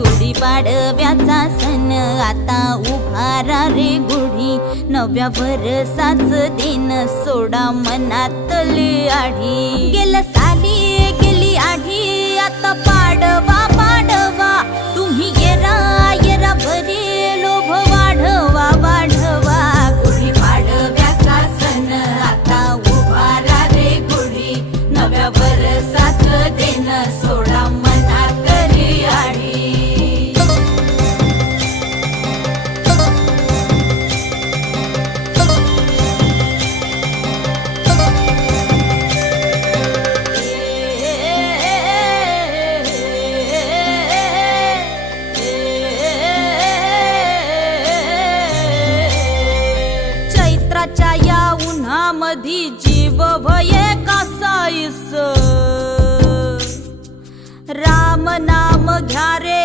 गुढीपाडव्याचा सण आता उभारा रे गुढी, नव्या वर्षाच दिन सोडा मनातली आढी। गेलं साली गेली आढी, आता पाडवा पाडवा, तुम्ही येरा येरा बरे लोभ वाढवा वाढवा। गुढीपाडव्याचा सण आता उभारा रे गुढी, नव्या वर्षाच दिन सोडा मनातली आढी। चैत्राच्या या उन्हामधी जीव भये कासाईस, राम नाम घ्या रे